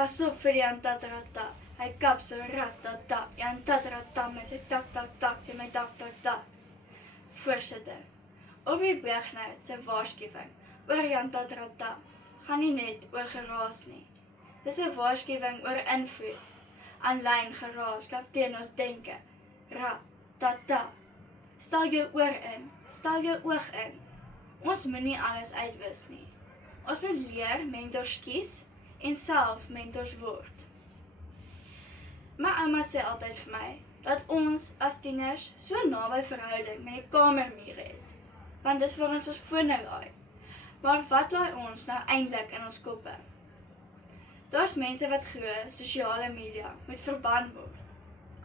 Pas op vir die antatarata. Hy kap so ratata. Die antatarata met sy tak teen my tak. Voorsitter. Op die boegnout sy waarskuwing oor die antatarata gaan nie net oor geraas nie. Dis 'n waarskuwing oor invloed. Aanlyn geraas kap teen ons denke. Ratata. Stel jou oor in, stel jou oog in. Ons moet nie alles uitwis nie. Ons moet leer mentors kies en self mentors word. My ouma sê altyd vir my, dat ons as tieners so naby verhouding met die kamermuur het, want dis waar ons fone laai. Maar wat laai ons nou eintlik in ons koppe? Daar's mense wat glo sosiale media moet verban word.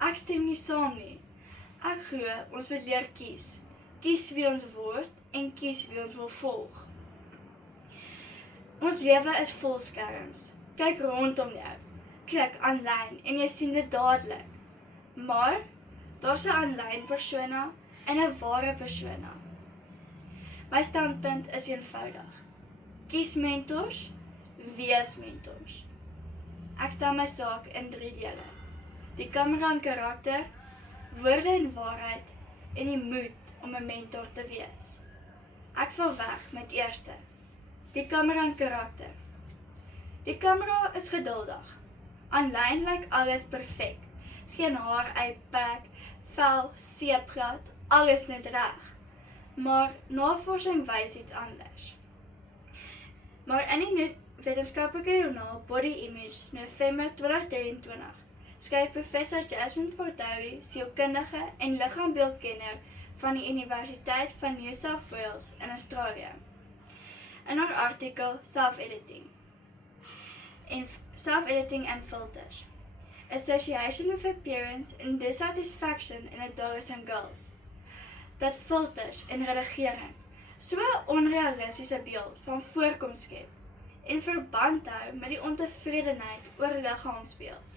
Ek stem nie saam nie. Ek glo ons moet leer kies. Kies wie ons word en kies wie ons wil volg. Ons lewe is vol skerms. Kyk rondom jou. Klik aanlyn en jy sien dit dadelik. Maar daar's 'n aanlyn persona en 'n ware persona. My standpunt is eenvoudig. Kies mentors, wees mentors. Ek stel my saak in 3 dele. Die kamera en karakter, woorde en waarheid en die moed om 'n mentor te wees. Ek val weg met eerste. Die kamera en karakter. Die kamera is geduldig. Aanlyn lyk alles perfek. Geen haar uitpak, vel, seepglad, alles net reg. Maar navorsing wys iets anders. Maar in die wetenskaplike joernaal Body Image, November 2023, skryf professor Jasmine Fordowi, sielkundige en liggaambeeldkenner van die Universiteit van New South Wales in Australië, in haar artikel Self-Editing and Filters, Association of Appearance and Dissatisfaction in Adults and Girls, dat filters en redigering so 'n onrealistiese beeld van voorkoms skep en verband hou met die ontevredenheid oor liggaamsbeeld.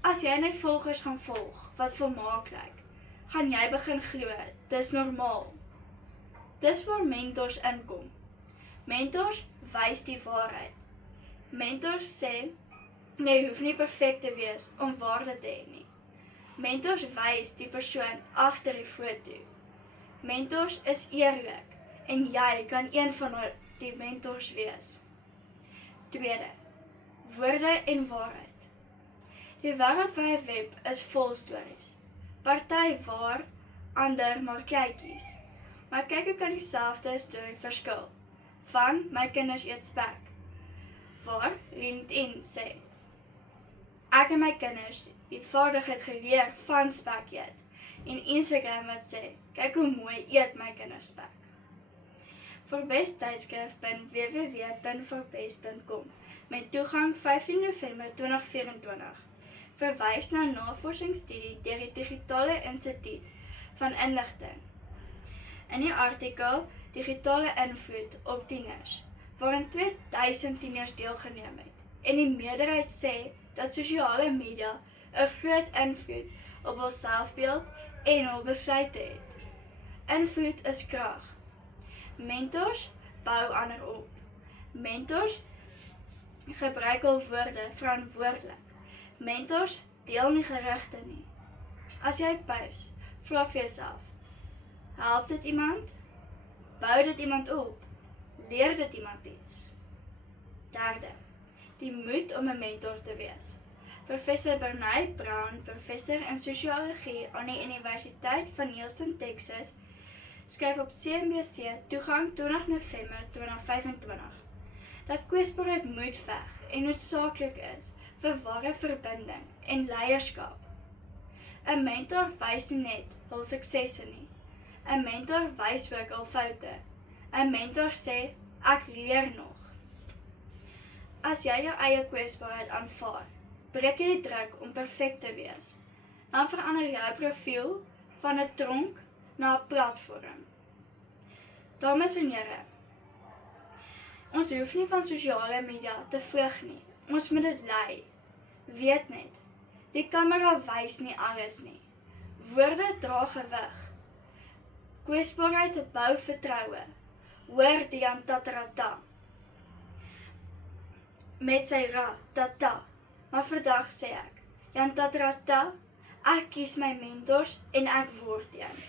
As jy net volgers gaan volg wat volmaak lyk, gaan jy begin glo dis normaal. Dis waar mentors inkom. Mentors wys die waarheid. Mentors sê jy hoef nie perfek te wees om waarde te hê nie. Mentors wys die persoon agter die foto. Mentors is eerlik en jy kan een van die mentors wees. Tweede, woorde en waarheid. Die wêreldwye web is vol stories. Party waar, ander maar kykies. Maar kyk hoe kan dieselfde storie verskil. Van my kinders eet spek. Waar LinkedIn sê, ek en my kinders die vaardigheid geleer van spek eet. En Instagram wat sê, kyk hoe mooi eet my kinders spek. Forbes tydskrif bin www.forbes.com met toegang 15 November 2024 verwys na navorsingsstudie deur die Digitale Instituut van Inligting. In die artikel Digitale invloed op tieners, waarin 2000 tieners deelgeneem het, en die meerderheid sê dat sosiale media 'n groot invloed op hul selfbeeld en hul besluite het. Invloed is krag. Mentors bou ander op. Mentors gebruik hul woorde verantwoordelik. Mentors deel nie gerugte nie. As jy post, vra vir jouself, help dit iemand? Bou dit iemand op? Leer dit iemand iets? Derde, die moed om 'n mentor te wees. Professor Bernie Brown, professor in sosiologie aan die Universiteit van Houston, Texas, skryf op CNBC toegang 20 November 2025, dat kwesbaarheid moet veg en noodsaaklik is vir ware verbinding en leierskap. 'n Mentor wys nie net hul suksesse nie. 'n Mentor wys ook hul foute. 'n Mentor sê, ek leer nog. As jy jou eie kwesbaarheid aanvaar, breek jy die druk om perfek te wees. Dan verander jou profiel van 'n tronk na 'n platform. Dames en here, ons hoef nie van sosiale media te vlug nie. Ons moet dit lei. Weet net, die kamera wys nie alles nie. Woorde dra gewig. Kwesbaarheid bou vertroue. Hoor die antatarata. met sy ra, tata. Maar vandag sê ek, Jan Tatrata, ek kies my mentors en ek word een.